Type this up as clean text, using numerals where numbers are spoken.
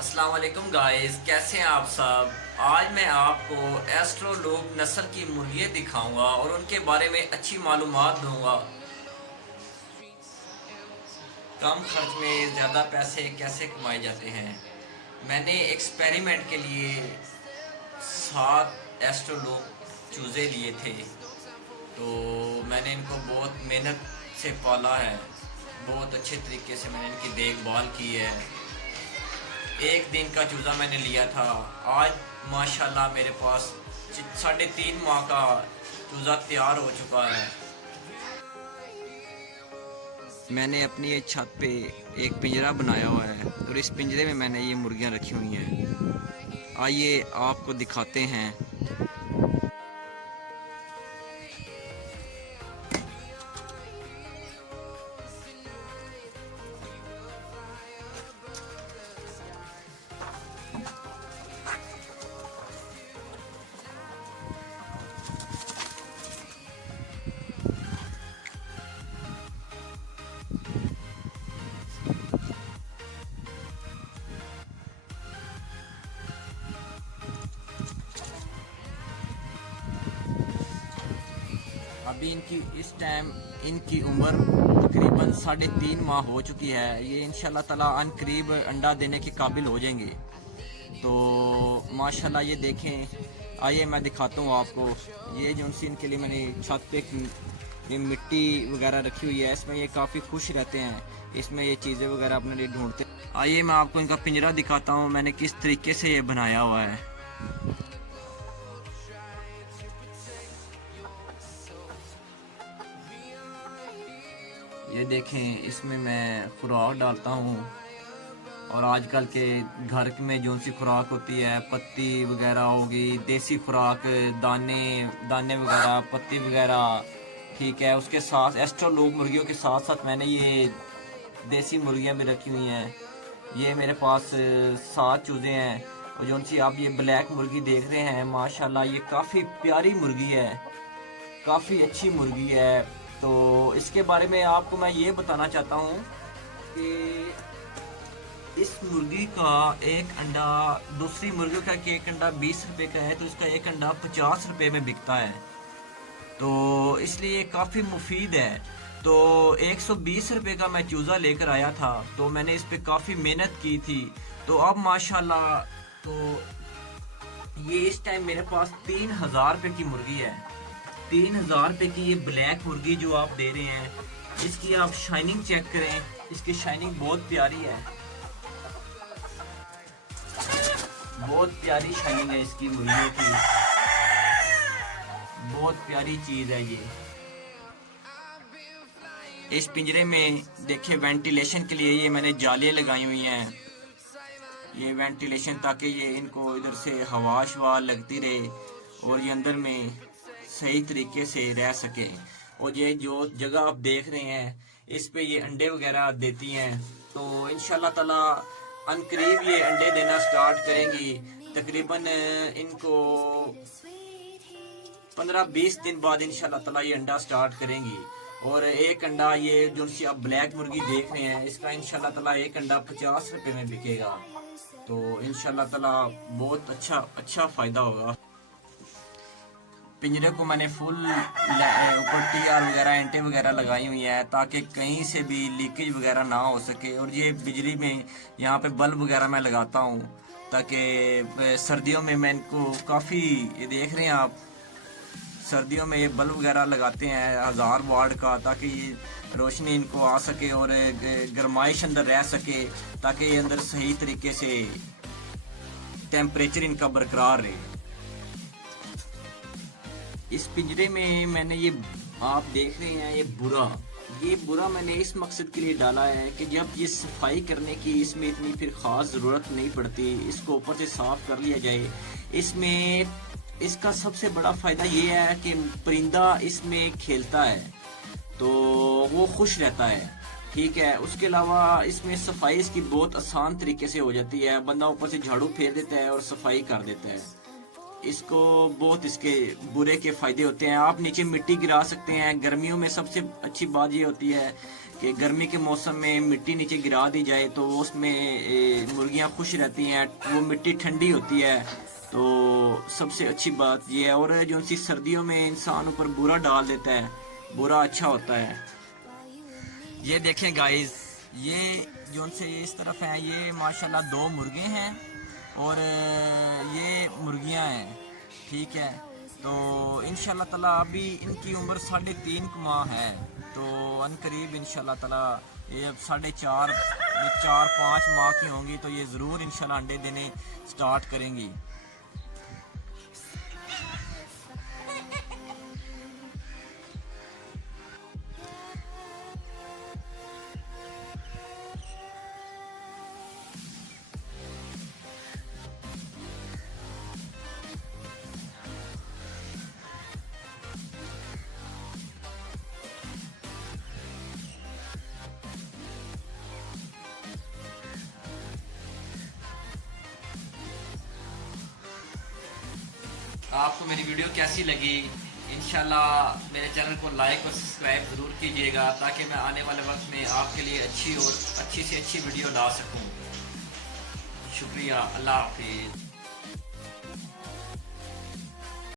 अस्सलाम वालेकुम गाइस, कैसे हैं आप सब। आज मैं आपको एस्ट्रोलोब नस्ल की मुर्गियाँ दिखाऊंगा और उनके बारे में अच्छी मालूमात दूंगा। कम खर्च में ज़्यादा पैसे कैसे कमाए जाते हैं। मैंने एक्सपेरिमेंट के लिए 7 एस्ट्रोलोब चूज़े लिए थे, तो मैंने इनको बहुत मेहनत से पाला है। बहुत अच्छे तरीके से मैंने इनकी देखभाल की है। एक दिन का चूज़ा मैंने लिया था, आज माशाल्लाह मेरे पास 3.5 माह का चूज़ा तैयार हो चुका है। मैंने अपनी ये छत पे एक पिंजरा बनाया हुआ है और इस पिंजरे में मैंने ये मुर्गियाँ रखी हुई हैं। आइए आपको दिखाते हैं। अभी इस टाइम इनकी उम्र तकरीबन 3.5 माह हो चुकी है। ये इंशाल्लाह ताला अनकरीब अंडा देने के काबिल हो जाएंगे। तो माशाल्लाह ये देखें। आइए मैं दिखाता हूँ आपको। ये जो इनके लिए मैंने छत पे ये मिट्टी वगैरह रखी हुई है, इसमें ये काफ़ी खुश रहते हैं। इसमें ये चीज़ें वगैरह अपने लिए ढूंढते। आइए मैं आपको इनका पिंजरा दिखाता हूँ, मैंने किस तरीके से ये बनाया हुआ है। ये देखें, इसमें मैं खुराक डालता हूँ और आजकल के घर में जो सी खुराक होती है, पत्ती वगैरह होगी, देसी खुराक, दाने दाने वगैरह, पत्ती वगैरह, ठीक है। उसके साथ एस्ट्रोलोब मुर्गियों के साथ साथ मैंने ये देसी मुर्गियाँ भी रखी हुई हैं। ये मेरे पास 7 चूज़े हैं और जो सी आप ये ब्लैक मुर्गी देख रहे हैं, माशाल्लाह ये काफ़ी प्यारी मुर्गी है, काफ़ी अच्छी मुर्गी है। तो इसके बारे में आपको मैं ये बताना चाहता हूँ कि इस मुर्गी का एक अंडा दूसरी मुर्गियों का एक अंडा 20 रुपए का है, तो इसका एक अंडा 50 रुपए में बिकता है। तो इसलिए काफ़ी मुफीद है। तो 120 रुपए का मैं चूज़ा लेकर आया था, तो मैंने इस पे काफ़ी मेहनत की थी। तो अब माशाल्लाह, तो ये इस टाइम मेरे पास 3000 रुपए की मुर्गी है। 3000 रुपए की ये ब्लैक मुर्गी जो आप दे रहे हैं, इसकी आप शाइनिंग चेक करें। इसकी शाइनिंग बहुत प्यारी है, बहुत प्यारी शाइनिंग है इसकी मुर्गियों की। बहुत प्यारी चीज है ये। इस पिंजरे में देखिए, वेंटिलेशन के लिए ये मैंने जालियां लगाई हुई हैं। ये वेंटिलेशन, ताकि ये इनको इधर से हवा शवा लगती रहे और ये अंदर में सही तरीके से रह सके। और ये जो जगह आप देख रहे हैं, इस पे ये अंडे वगैरह देती हैं। तो इंशाल्लाह ताला अनकरीब ये अंडे देना स्टार्ट करेंगी। तकरीबन इनको 15-20 दिन बाद इंशाल्लाह ताला ये अंडा स्टार्ट करेंगी। और एक अंडा, ये जो सी आप ब्लैक मुर्गी देख रहे हैं, इसका इंशाल्लाह ताला एक अंडा 50 रुपए में बिकेगा। तो इंशाल्लाह ताला बहुत अच्छा फायदा होगा। पिंजरे को मैंने फुल ऊपर टीआर वगैरह, एंटे वगैरह लगाई हुई है, ताकि कहीं से भी लीकेज वगैरह ना हो सके। और ये बिजली में यहाँ पे बल्ब वगैरह मैं लगाता हूँ, ताकि सर्दियों में मैं इनको काफ़ी, ये देख रहे हैं आप, सर्दियों में ये बल्ब वगैरह लगाते हैं 1000 वाट का, ताकि ये रोशनी इनको आ सके और गर्माइश अंदर रह सके, ताकि ये अंदर सही तरीके से टेम्परेचर इनका बरकरार रहे। इस पिंजरे में मैंने ये, आप देख रहे हैं, ये बुरा मैंने इस मकसद के लिए डाला है कि जब ये सफाई करने की इसमें इतनी फिर ख़ास ज़रूरत नहीं पड़ती, इसको ऊपर से साफ़ कर लिया जाए। इसमें इसका सबसे बड़ा फ़ायदा ये है कि परिंदा इसमें खेलता है तो वो खुश रहता है, ठीक है। उसके अलावा इसमें सफाई इसकी बहुत आसान तरीके से हो जाती है। बंदा ऊपर से झाड़ू फेर देता है और सफाई कर देता है। इसको बहुत इसके बुरे के फायदे होते हैं। आप नीचे मिट्टी गिरा सकते हैं। गर्मियों में सबसे अच्छी बात ये होती है कि गर्मी के मौसम में मिट्टी नीचे गिरा दी जाए तो उसमें मुर्गियां खुश रहती हैं, वो मिट्टी ठंडी होती है, तो सबसे अच्छी बात ये है। और जो सी सर्दियों में इंसान ऊपर बुरा डाल देता है, बुरा अच्छा होता है। ये देखें गाइस, ये जो से इस तरफ है, ये माशाल्लाह 2 मुर्गे हैं और ये मुर्गियां हैं, ठीक है। तो इंशाल्लाह ताला अभी इनकी उम्र 3.5 माह है, तो अनकरीब इंशाल्लाह ताला ये अब 4.5 माह की होंगी, तो ये ज़रूर इंशाल्लाह अंडे देने स्टार्ट करेंगी। आपको मेरी वीडियो कैसी लगी? इंशाल्लाह मेरे चैनल को लाइक और सब्सक्राइब ज़रूर कीजिएगा, ताकि मैं आने वाले वक्त में आपके लिए अच्छी और अच्छी से अच्छी वीडियो ला सकूं। शुक्रिया, अल्लाह हाफिज़।